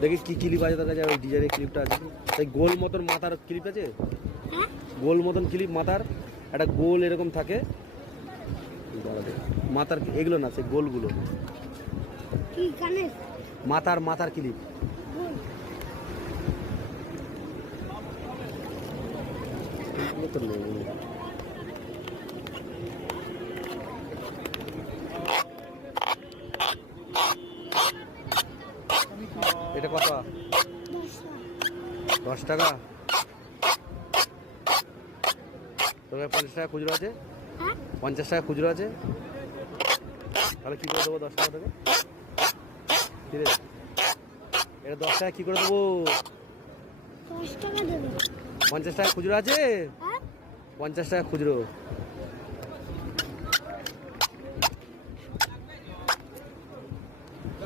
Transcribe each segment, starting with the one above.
দেখি কি ক্লিপ আছে তোর কাছে, ওই ডিজাইনের ক্লিপটা আছে। এই গোল মতন মাথার ক্লিপ আছে, গোল মতন ক্লিপ মাথার, একটা গোল এরকম থাকে মাথার, এগুলো না, সেই গোলগুলো মাথার মাথার ক্লিপ। এটা কত? 10 টাকা। তোর 50 টাকা খুচরো আছে? 50 টাকা খুচরো আছে, তাহলে কি করে দেবো 10 টাকা থেকে? কি রে, এটা 10 টাকা কি করে দেবো? 50 টাকা খুচরো আছে? 50 টাকা খুচরো।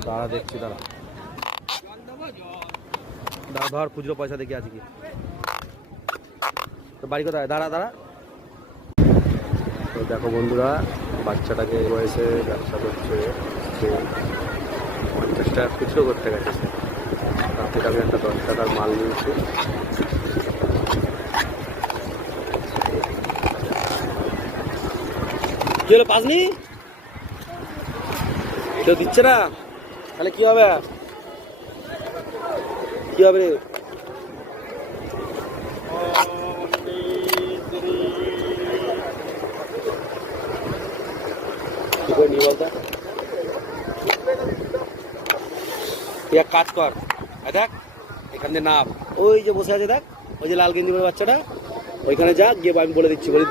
দাঁড়া দেখছি, দাঁড়া ধর খুচরো পয়সা দেখে আছে কি। তো বাড়ি কোথায়? দাঁড়া দাঁড়া। তো দেখো বন্ধুরা, বাচ্চাটাকে এই বয়সে ব্যবসা করছে, 50 টাকা খুচরো করতে গেছে। তার থেকে আমি একটা 10 টাকার মাল নিয়েছি। কি হলো, পাসনি? কেউ দিচ্ছে না, তাহলে কি হবে? কি হবে রে? কি করে নিয়ে বলতো? তুই এক কাজ কর, দেখ এখান দিয়ে নাম, ওই যে বসে আছে দেখ, ওই যে লাল গেঞ্জি পরে বাচ্চাটা, ওইখানে যা গিয়ে আমি বলে দিচ্ছি, বলি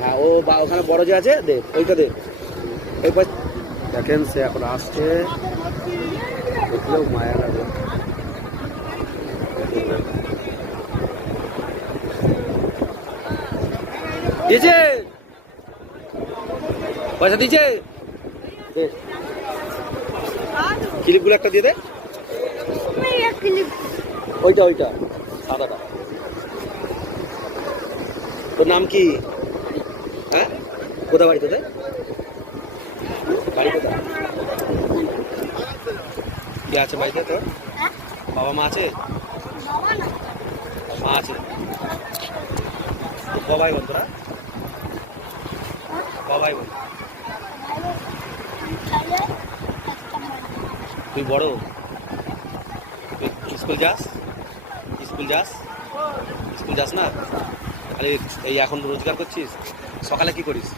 হ্যাঁ ও ওখানে বড় যে আছে, দে ওইটা দে। এই দেখেন সে এখন আসছে, দেখলেও মায়া লাগে। দিয়েছে পয়সা, দিয়েছে, ক্লিপগুলো একটা দিয়ে দে, ওইটা ওইটা সাদাটা। তোর নাম কি? হ্যাঁ, কোথায় বাড়ি তোদের? বাড়ি কোথায়? কি আছে বাড়িতে তোর? বাবা মা আছে? মা আছে। বাবাই বোন তোরা? বাবাই বোন। তুই বড়? স্কুল যাস? স্কুল যাস? স্কুল যাস না? আরে এই এখন রোজগার করছিস? সকালে কি করিস?